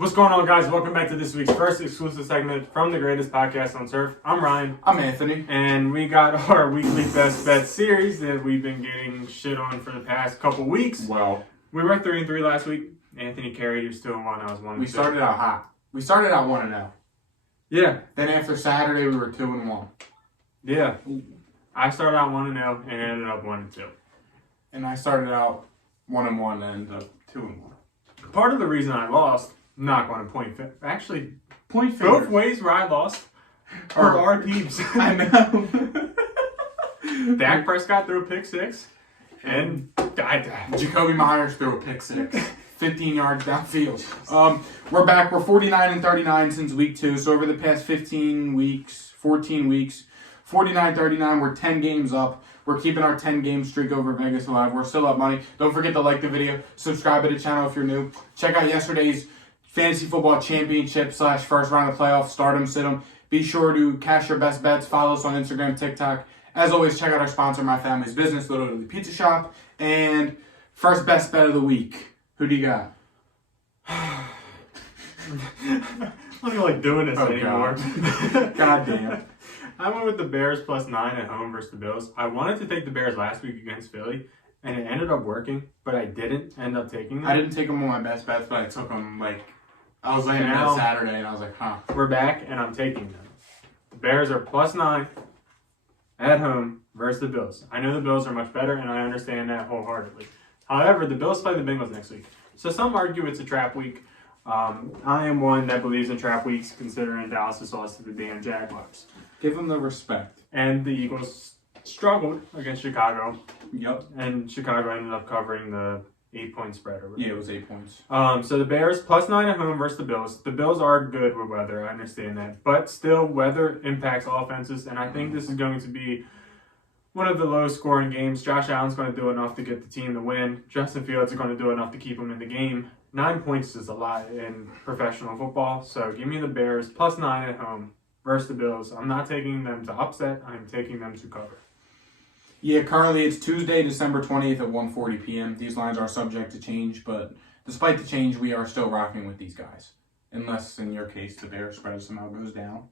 What's going on, guys? Welcome back to this week's first exclusive segment from the greatest podcast on turf. I'm Ryan. I'm Anthony. And we got our weekly best bet series that we've been getting shit on for the past couple weeks. Well, we were 3-3 last week. Anthony carried. You're still 1. I was 1. We started out hot. We started out 1-0. Yeah. Then after Saturday, we were 2-1. Yeah. I started out 1-0 and ended up 1-2. And I started out 1-1 and ended up 2-1. Part of the reason I lost, I'm not going to point actually Point both fingers. ways where I lost are our teams. I know. Dak Prescott threw a pick 6, and Jacoby Myers threw a pick 6. 15 yards downfield. We're back. We're 49-39 since week 2. So over the past 14 weeks, 49-39. We're 10 games up. We're keeping our 10-game streak over Vegas alive. We're still up money. Don't forget to like the video. Subscribe to the channel if you're new. Check out yesterday's Fantasy Football Championship / first round of playoffs. Start 'em, sit 'em. Be sure to cash your best bets. Follow us on Instagram, TikTok. As always, check out our sponsor, My Family's Business, Little Italy Pizza Shop. And first best bet of the week. Who do you got? I don't feel like doing this anymore. God damn. I went with the Bears +9 at home versus the Bills. I wanted to take the Bears last week against Philly, and it ended up working, but I didn't end up taking them. I didn't take them on my best bets, but I took them, I was laying down Saturday, and I was like, huh. We're back, and I'm taking them. The Bears are +9 at home versus the Bills. I know the Bills are much better, and I understand that wholeheartedly. However, the Bills play the Bengals next week. So some argue it's a trap week. I am one that believes in trap weeks, considering Dallas has lost to the damn Jaguars. Give them the respect. And the Eagles struggled against Chicago. Yep. And Chicago ended up covering the 8-point spread. Yeah, it was 8 points. So the Bears +9 at home versus the Bills. The Bills are good with weather. I understand that. But still, weather impacts offenses. And I think this is going to be one of the low-scoring games. Josh Allen's going to do enough to get the team to win. Justin Fields is going to do enough to keep them in the game. 9 points is a lot in professional football. So give me the Bears +9 at home versus the Bills. I'm not taking them to upset. I'm taking them to cover. Yeah, currently it's Tuesday, December 20th at 1:40 p.m. These lines are subject to change, but despite the change, we are still rocking with these guys. Unless, in your case, the Bears spread somehow goes down.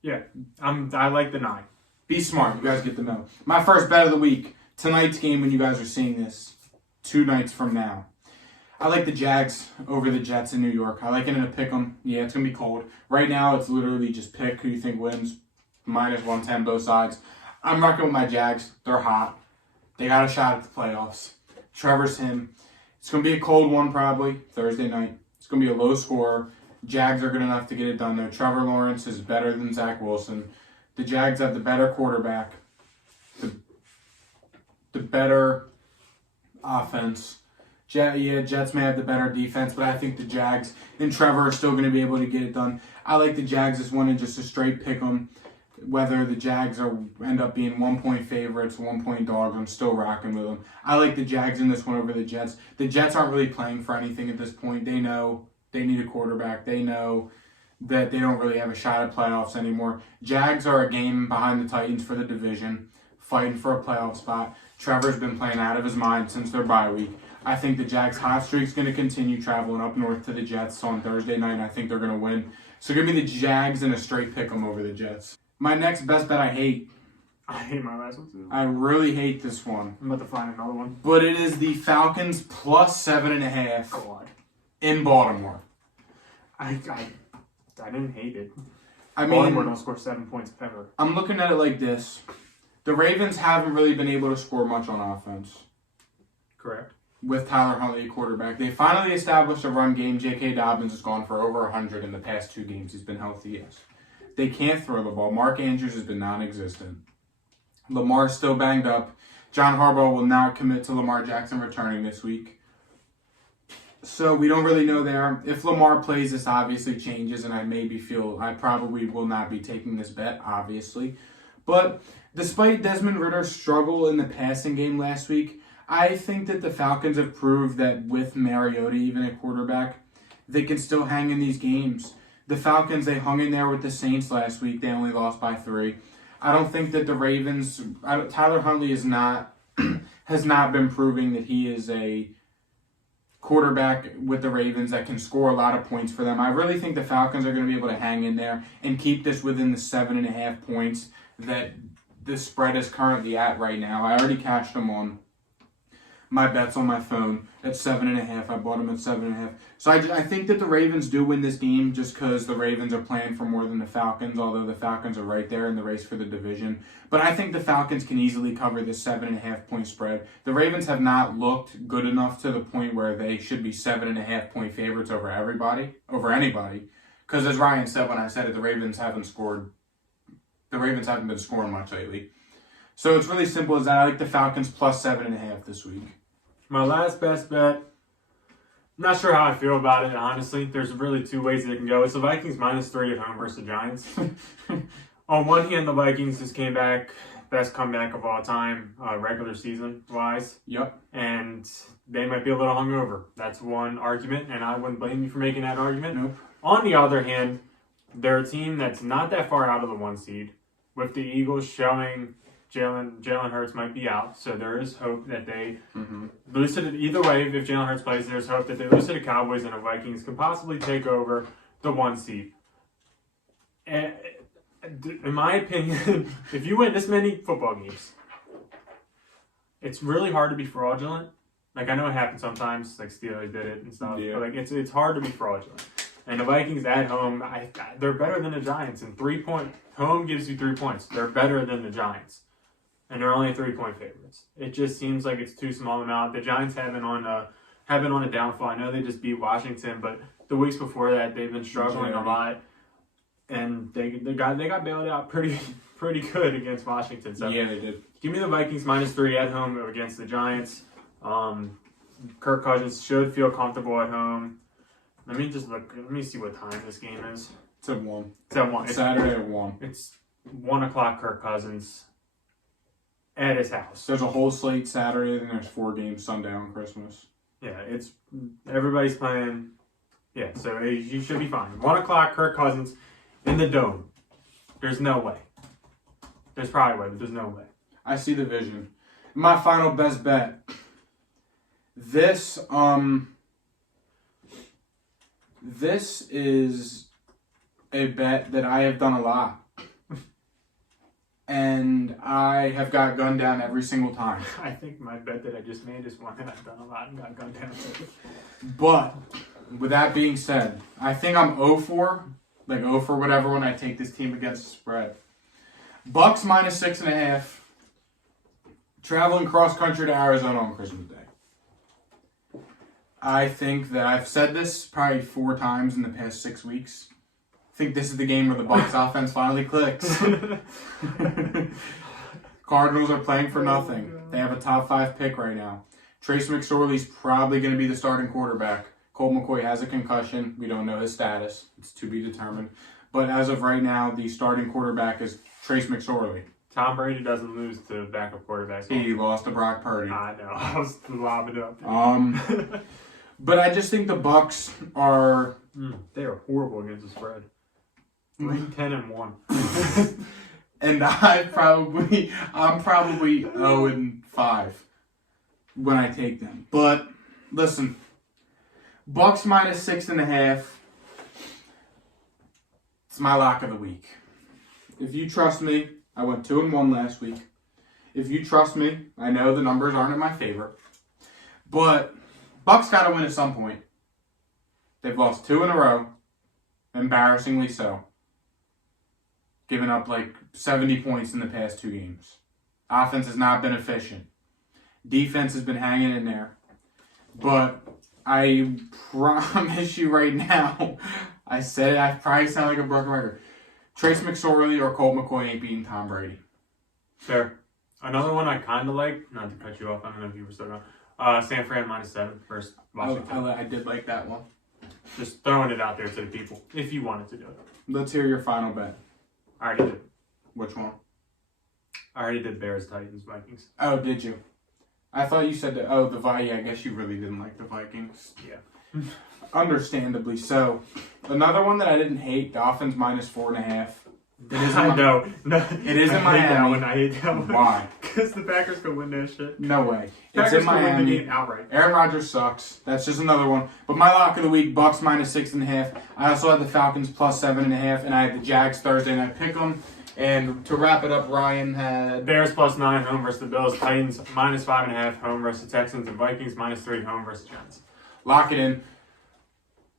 Yeah, I like the 9. Be smart. You guys get the memo. My first bet of the week. Tonight's game, when you guys are seeing this, 2 nights from now. I like the Jags over the Jets in New York. I like it in a pick 'em. Yeah, it's going to be cold. Right now, it's literally just pick who you think wins. -110 both sides. I'm rocking with my Jags. They're hot. They got a shot at the playoffs. Trevor's him. It's going to be a cold one probably, Thursday night. It's going to be a low score. Jags are good enough to get it done, though. Trevor Lawrence is better than Zach Wilson. The Jags have the better quarterback. The better offense. Jets may have the better defense, but I think the Jags and Trevor are still going to be able to get it done. I like the Jags as one and just a straight pick 'em. Whether the Jags end up being 1-point favorites, 1-point dogs, I'm still rocking with them. I like the Jags in this one over the Jets. The Jets aren't really playing for anything at this point. They know they need a quarterback. They know that they don't really have a shot at playoffs anymore. Jags are a game behind the Titans for the division, fighting for a playoff spot. Trevor's been playing out of his mind since their bye week. I think the Jags' hot streak's going to continue traveling up north to the Jets on Thursday night, and I think they're going to win. So give me the Jags and a straight pick 'em over the Jets. My next best bet I hate. I hate my last one, too. I really hate this one. I'm about to find another one. But it is the Falcons +7.5 God. in Baltimore. I didn't hate it. I Baltimore mean, don't score 7 points ever. I'm looking at it like this. The Ravens haven't really been able to score much on offense. Correct. With Tyler Huntley at quarterback. They finally established a run game. J.K. Dobbins has gone for over 100 in the past 2 games. He's been healthy, yes. They can't throw the ball. Mark Andrews has been non-existent. Lamar's still banged up. John Harbaugh will not commit to Lamar Jackson returning this week. So we don't really know there. If Lamar plays, this obviously changes, and I probably will not be taking this bet, obviously. But despite Desmond Ritter's struggle in the passing game last week, I think that the Falcons have proved that with Mariota even at quarterback, they can still hang in these games. The Falcons, they hung in there with the Saints last week. They only lost by 3. I don't think that the Ravens, Tyler Huntley has not been proving that he is a quarterback with the Ravens that can score a lot of points for them. I really think the Falcons are going to be able to hang in there and keep this within the 7.5 points that the spread is currently at right now. I already cashed them on my bets on my phone at 7.5. I bought them at 7.5. So I think that the Ravens do win this game just because the Ravens are playing for more than the Falcons, although the Falcons are right there in the race for the division. But I think the Falcons can easily cover this 7.5 point spread. The Ravens have not looked good enough to the point where they should be 7.5 point favorites over anybody. Because as Ryan said when I said it, the Ravens haven't been scoring much lately. So it's really simple as that. I like the Falcons plus 7.5 this week. My last best bet, I'm not sure how I feel about it, honestly. There's really two ways that it can go. It's the Vikings -3 at home versus the Giants. On one hand, the Vikings just came back, best comeback of all time, regular season-wise. Yep. And they might be a little hungover. That's one argument, and I wouldn't blame you for making that argument. Nope. On the other hand, they're a team that's not that far out of the 1 seed, with the Eagles showing Jalen Hurts might be out, so there is hope that they lose to either way. If Jalen Hurts plays, there's hope that they lose to the Cowboys and the Vikings can possibly take over the 1 seed. And in my opinion, if you win this many football games, it's really hard to be fraudulent. Like, I know it happens sometimes, like Steelers did it and stuff, but like it's hard to be fraudulent. And the Vikings at home, they're better than the Giants. And 3-point home gives you 3 points. They're better than the Giants. And they're only 3-point favorites. It just seems like it's too small amount. The Giants have been on a downfall. I know they just beat Washington, but the weeks before that they've been struggling a lot, and they got bailed out pretty good against Washington. So yeah, they did. Give me the Vikings -3 at home against the Giants. Kirk Cousins should feel comfortable at home. Let me just look. Let me see what time this game is. It's at 1. It's at 1. Saturday at 1. It's 1 o'clock. Kirk Cousins at his house. There's a whole slate Saturday, then there's 4 games Sunday on Christmas. Yeah, it's everybody's playing. Yeah, so you should be fine. 1 o'clock. Kirk Cousins in the Dome. There's no way. There's probably a way, but there's no way. I see the vision. My final best bet. This is a bet that I have done a lot. And I have got gunned down every single time. I think my bet that I just made is one that I've done a lot and got gunned down. But with that being said, I think I'm 0-4, like 0 for whatever when I take this team against the spread. Bucks -6.5. Traveling cross country to Arizona on Christmas Day. I think that I've said this probably 4 times in the past 6 weeks. I think this is the game where the Bucks offense finally clicks. Cardinals are playing for nothing. They have a top 5 pick right now. Trace McSorley's probably going to be the starting quarterback. Colt McCoy has a concussion. We don't know his status. It's to be determined. But as of right now, the starting quarterback is Trace McSorley. Tom Brady doesn't lose to backup quarterbacks. He lost to Brock Purdy. I know. I was lobbing it up. But I just think the Bucks are... They are horrible against the spread. 3-10-1. And I'm probably 0-5 when I take them. But listen, Bucks -6.5. It's my lock of the week. If you trust me, I went 2-1 last week. If you trust me, I know the numbers aren't in my favor, but Bucks got to win at some point. They've lost 2 in a row, embarrassingly so. Giving up like 70 points in the past 2 games. Offense has not been efficient. Defense has been hanging in there. But I promise you right now, I said it, I probably sound like a broken record. Trace McSorley or Colt McCoy ain't beating Tom Brady. Fair. Another one I kind of like, not to cut you off, I don't know if you were still going. San Fran -7 versus Washington. I did like that one. Just throwing it out there to the people, if you wanted to do it. Let's hear your final bet. I already did. Which one? I already did Bears, Titans, Vikings. Oh, did you? I thought you said that. Oh, the Vikings. Yeah, I guess you really didn't like the Vikings. Yeah. Understandably so. Another one that I didn't hate, Dolphins -4.5 It is in I Mi- know. No, It is in I hate that Miami. one. I hate that one. Why? Because the Packers could win that shit. No way. It's Packers in could win the Miami. game outright. Aaron Rodgers sucks. That's just another one. But my lock of the week, Bucks minus 6.5. I also had the Falcons plus 7.5, and I had the Jags Thursday night pick 'em. And to wrap it up, Ryan had Bears plus 9 home versus the Bills. Titans minus 5.5 home versus the Texans. And Vikings minus 3 home versus the Giants. lock it in.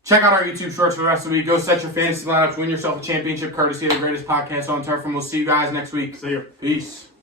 Check out our YouTube shorts for the rest of the week. Go set your fantasy lineups. Win yourself a championship courtesy of the greatest podcast on turf. And we'll see you guys next week. See you. Peace.